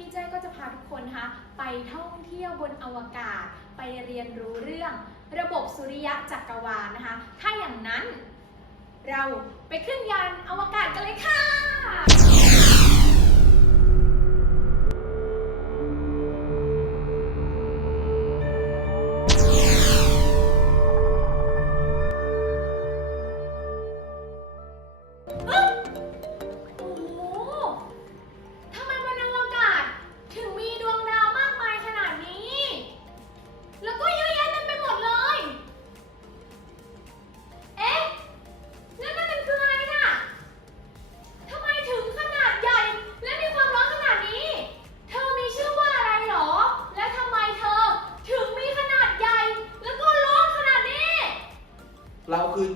พี่เจ้ก็จะพาทุกคนนะคะไปท่องเที่ยวบนอวกาศ ไปเรียนรู้เรื่อง ระบบสุริยะจักรวาลนะคะ ถ้าอย่างนั้นเราไปขึ้นยานอวกาศกันเลยค่ะ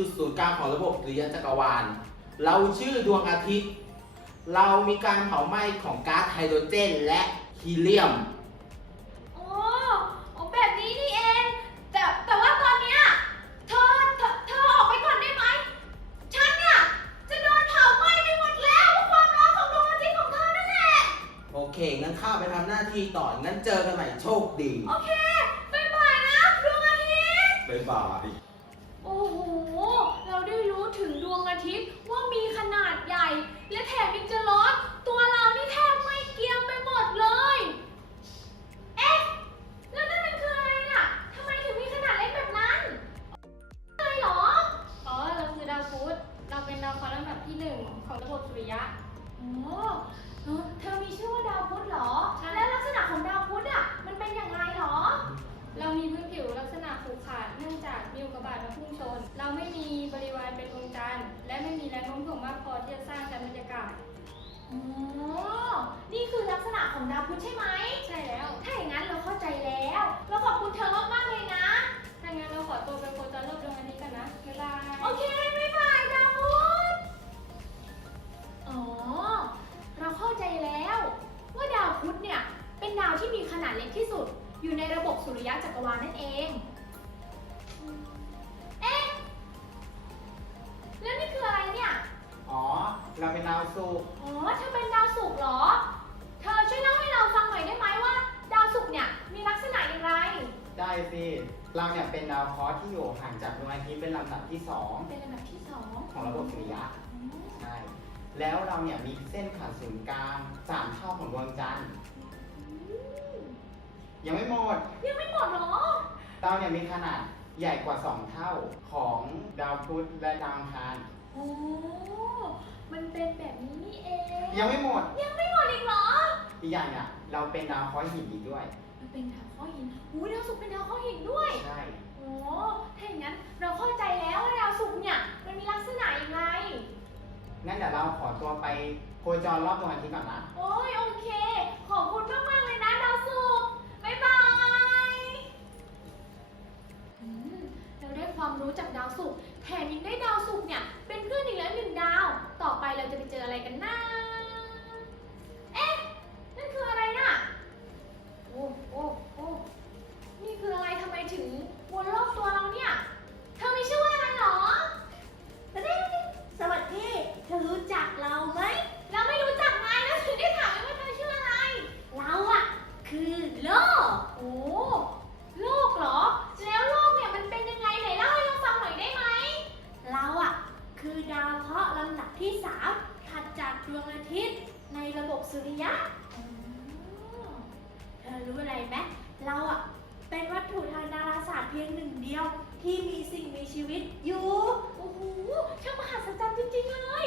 คือจุดศูนย์กลางของระบบสุริยะจักรวาล เราชื่อดวงอาทิตย์ เรามีการเผาไหม้ของก๊าซไฮโดรเจนและฮีเลียมอ๋ออ๋อแบบนี้นี่เอง แต่แต่ว่าตอนเนี้ยเธอเธอเธอออกไปก่อนได้ไหม ฉันเนี่ยจะโดนเผาไหม้ไปหมดแล้วเพราะความร้อนของดวงอาทิตย์ของเธอนั่นแหละ โอเค งั้นข้าไปทำหน้าที่ต่อ งั้นเจอกันใหม่โชคดีโอเคบ๊ายบายนะดวงอาทิตย์ บ๊ายบาย โอ้โห เราได้รู้ถึงดวงอาทิตย์ว่ามีขนาดใหญ่ และแถมยังจะร้อนตัวเรานี่แทบไม่เกรียมไปหมดเลย เอ๊ะ แล้วนั่นมันคืออะไรน่ะทำไมถึงมีขนาดเล็กแบบนั้นอะไรหรอ อ๋อ เราคือดาวพุธ เราเป็นดาวเคราะห์ลำดับที่หนึ่งของระบบสุริยะ อ๋อเออเธอมีชื่อว่าดาวพุธเหรอใช่แล้วลักษณะของดาวพุธอะ มันเป็นอย่างไรหรอ เรามีพื้นผิวลักษณะขรุขระเนื่องจากมีอุกกาบาตมาพุ่งชน เราไม่มีบริวารเป็นดวงจันทร์และไม่มีแรงโน้มถ่วงมากพอที่จะสร้างชั้นบรรยากาศ อ๋อ นี่คือลักษณะของดาวพุธใช่ไหม ใช่แล้ว ถ้าอย่างนั้นเราเข้าใจแล้ว เราขอบคุณเธอมากๆเลยนะ เราเนี่ยเป็นดาวเคราะห์ที่อยู่ห่างจากดวงอาทิตย์เป็นลำดับที่สองเป็นลำดับที่สองของระบบสุริยะอืมใช่แล้วเราเนี่ยมีเส้นผ่านศูนย์กลางสามเท่าของดวงจันทร์ยังไม่หมด ยังไม่หมดเหรอเราเนี่ยมีขนาดใหญ่กว่า 2 เท่าของดาวพุธและดาวอังคารโอ้มันเป็นแบบนี้นี่เองยังไม่หมด ยังไม่หมดอีกเหรออีกอย่างเนี่ยเราเป็นดาวเคราะห์หินอีกด้วย มันเป็นดาวข้อหินหูดาวศุกร์เป็นดาวข้อหินด้วยใช่ โอ้ถ้าอย่างนั้นเราเข้าใจแล้วว่าดาวศุกร์เนี่ยมันมีลักษณะอย่างไรงั้นเดี๋ยวเราขอตัวไปโคจรรอบดวงอาทิตย์ก่อนนะ โอ้ยโอเค ขอ เพียงหนึ่งเดียว ที่มีสิ่งมีชีวิตอยู่ โอ้โหช่างมหัศจรรย์จริงๆเลย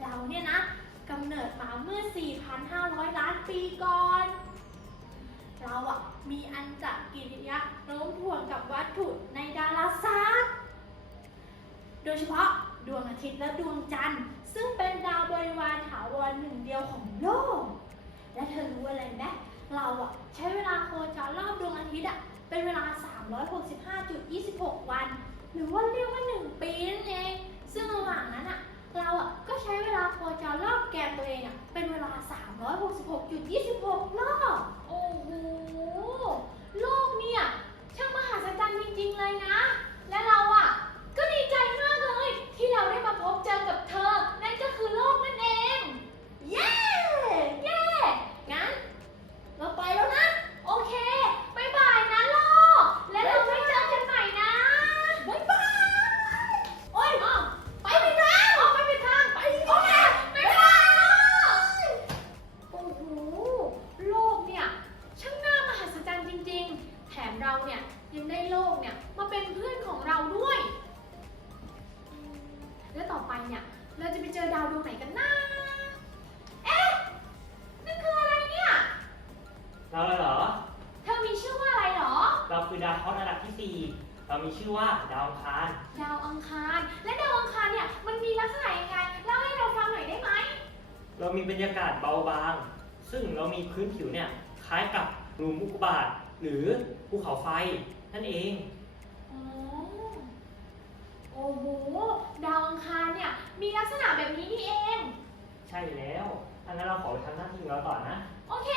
เราเนี่ยนะกำเนิดมาเมื่อ 4,500 ล้านปีก่อน เราอะมีอันจักกิริยะโน้มถ่วงกับวัตถุในดาราศาสตร์ โดยเฉพาะดวงอาทิตย์และดวงจันทร์ ซึ่งเป็นดาวบริวารถาวรหนึ่งเดียวของโลก และเธอรู้อะไรไหมเราอะใช้เวลาโคจรรอบดวงอาทิตย์อะ เป็นเวลา 365.26 วัน หรือว่าเรียกว่า 1 ปีนั่นเอง ซึ่งระหว่างนั้นอะเราอะก็ใช้เวลาโคจรรอบแกนตัวเองอะเป็นเวลา 366.26 รอบ โอ้โห โลกเนี่ย ว่าดาวอังคารดาวอังคาร และดาวอังคารเนี่ยมันมีลักษณะยังไงเล่าให้เราฟังหน่อยได้ไหมเรามีบรรยากาศเบาบาง ซึ่งเรามีพื้นผิวเนี่ยคล้ายกับหลุมอุกกาบาตหรือภูเขาไฟนั่นเอง อ๋อโอ้โหดาวอังคารเนี่ยมีลักษณะแบบนี้นี่เอง ใช่แล้ว อันนั้นเราขอไปทำหน้าที่ของเราต่อนะ โอเค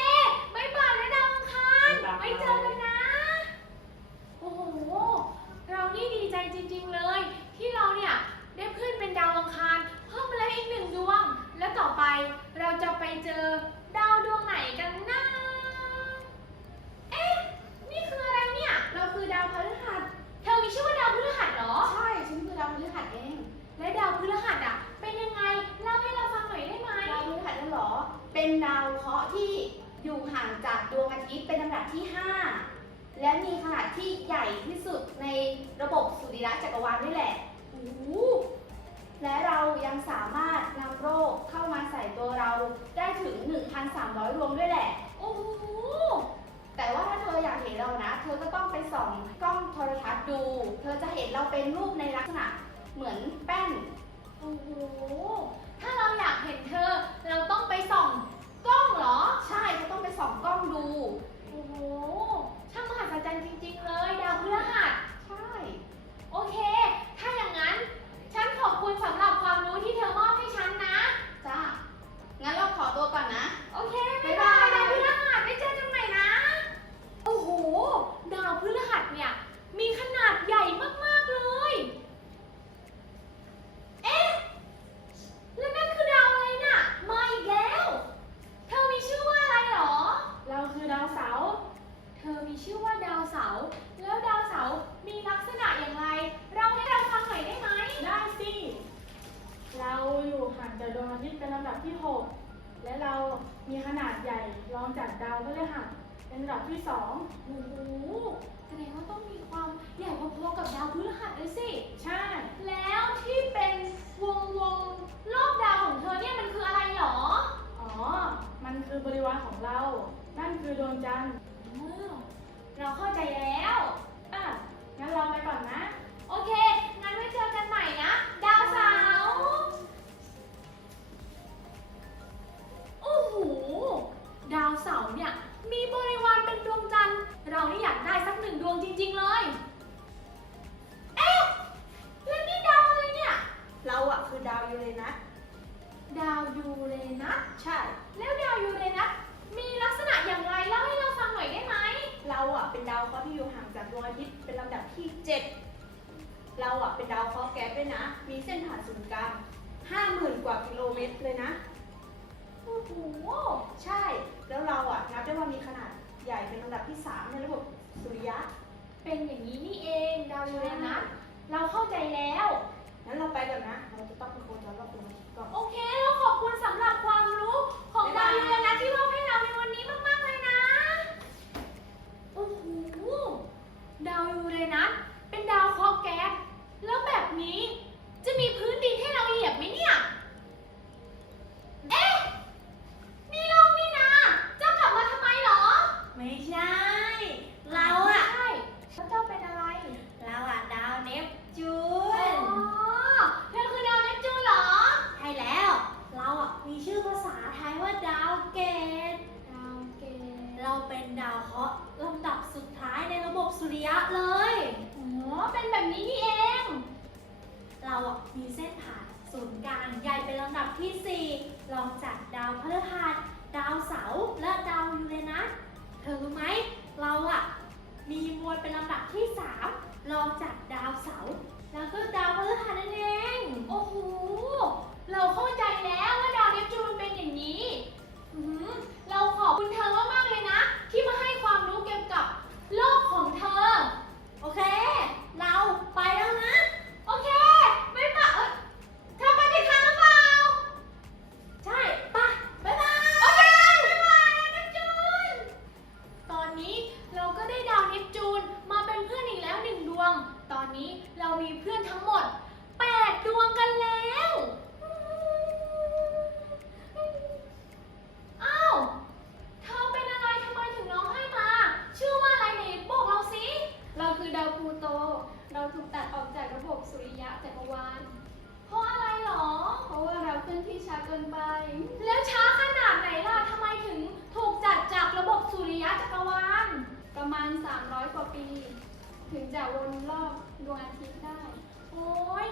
จากดวงอาทิตย์เป็นลำดับที่ 5 และมีขนาดที่ใหญ่ที่สุดในระบบสุริยะจักรวาลนี่แหละโอ้โหและเรายังสามารถนำโรคเข้ามาใส่ตัวเราได้ถึง 1,300ดวงด้วยแหละ โอ้โหแต่ว่าถ้าเธออยากเห็นเรานะ เธอก็ต้องไปส่องกล้องโทรทัศน์ดู เธอจะเห็นเราเป็นรูปในลักษณะเหมือนแป้น โอ้โห ถ้าเราอยากเห็นเธอ เราต้องไปส่อง รอ ใช่เขาต้องไปส่องกล้องดู โอ้โห ช่างมหัศจรรย์จริง ๆ เลย ดาวพฤหัส เสาร์ แล้วดาวเสาร์มีลักษณะอย่างไร เราให้เราฟังหน่อยได้ไหม ได้สิ เราอยู่ห่างจากดวงอาทิตย์เป็นลำดับที่ 6 และเรามีขนาดใหญ่รองจากดาวพฤหัสเป็นลำดับที่โอ้โหแสดงว่าต้องมีความใหญ่พอๆกับดาวพฤหัสเลยสิ2ใช่ แล้วที่เป็นวงวงๆรอบดาวของเธอเนี่ยมันคืออะไรหรอ อ๋อ มันคือบริวารของเรา นั่นคือดวงจันทร์ อ้าว เราเข้าใจแล้ว อะ งั้นเราไปก่อนนะ โอเค งั้นไว้เจอกันใหม่นะ ดาวเสาร์โอ้โห ดาวเสาร์เนี่ย มีบริวารเป็นดวงจันทร์ เรานี่อยากได้สักหนึ่งดวงจริง ๆ เลย เคราะห์แก๊สด้วยนะ มีเส้นผ่านศูนย์กลาง50,000กว่ากิโลเมตรเลยนะ โอ้โห ใช่ แล้วเราอะนับได้ว่ามีขนาดใหญ่เป็นลำดับที่ 3 ในระบบสุริยะ เป็นอย่างนี้นี่เองดาวยูเรนัสเราเข้าใจแล้ว งั้นเราไปก่อนนะ เราจะต้องไปโคจรรอบดวงอาทิตย์ก่อน โอเคแล้วขอบคุณสำหรับความรู้ของดาวยูเรนัสที่มอบให้เราในวันนี้มากๆเลยนะ โอ้โห ดาวยูเรนัสเป็นดาวเคราะห์แก๊ส แล้วแบบนี้จะมีพื้นดินให้เราเหยียบไหมเนี่ย เอ๊ะ นี่โลกนี่นะเจ้ากลับมาทำไมเหรอ ไม่ใช่ เราอะ ใช่แล้วเจ้าเป็นอะไร เราอะดาวเนปจู อ๋อน เธอคือดาวเนปจูนเหรอ ใช่แล้ว เราอะมีชื่อภาษาไทยว่าดาวเกต ดาวเกต เราเป็นดาวเคราะห์ลำดับสุดท้ายในระบบสุริยะเลยอ๋อเป็นแบบนี้นี่เอง เราอะมีเส้นผ่านศูนย์กลางใหญ่เป็นลำดับที่ 4 รองจากดาวพฤหัส ดาวเสาร์และดาวยูเรนัส เธอรู้ไหม เราอะมีมวลเป็นลำดับที่ 3 รองจากดาวเสาร์แล้วก็ดาวพฤหัสนั่นเอง โอ้โห เราเข้าใจแล้วว่าดาวเนปจูนเป็นอย่างนี้อืมเราขอบคุณเธอมากๆเลยนะ ที่มาให้ความรู้เกี่ยวกับโลกของเธอ โอเค เราไปแล้วนะ โอเค ไม่ปะเอ้ยเธอไปผิดทางหรือเปล่า ใช่ไปบ๊ายบาย โอเค บ๊ายบายดาวเนปจูน ตอนนี้เราก็ได้ดาวเนปจูนมาเป็นเพื่อนอีกแล้วหนึ่งดวง ตอนนี้เรามีเพื่อนทั้งหมด 8 ดวงกันแล้ว เกินไป แล้วช้าขนาดไหนล่ะทำไมถึงถูกจัดจากระบบสุริยะจักรวาล ประมาณ 300 กว่าปี ถึงจะวนรอบดวงอาทิตย์ได้ โอ้ย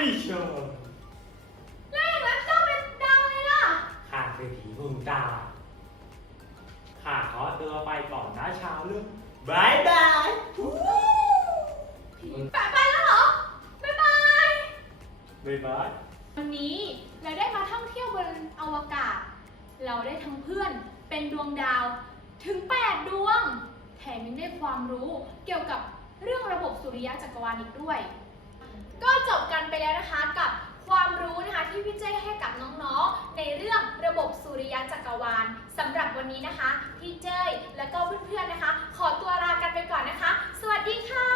เหรอไม่ใช่แล้วอย่างนั้นเจ้าเป็นดาวอะไรล่ะ ข้าคือผีมึงตาข้าขอตัวไปก่อนนะชาวเรื่องบายบายไปไปแล้วเหรอ บ๊ายบาย บายบาย วันนี้เราได้มาท่องเที่ยวบนอวกาศ เราได้ทั้งเพื่อนเป็นดวงดาวถึง 8 ดวง แถมยังได้ความรู้เกี่ยวกับเรื่องระบบสุริยะจักรวาลอีกด้วย ก็จบกันไปแล้วนะคะกับความรู้นะคะที่พี่เจ้ให้กับน้องๆ ในเรื่องระบบสุริยะจักรวาลสำหรับวันนี้นะคะ พี่เจ้และก็เพื่อนๆนะคะ ขอตัวลากันไปก่อนนะคะ สวัสดีค่ะ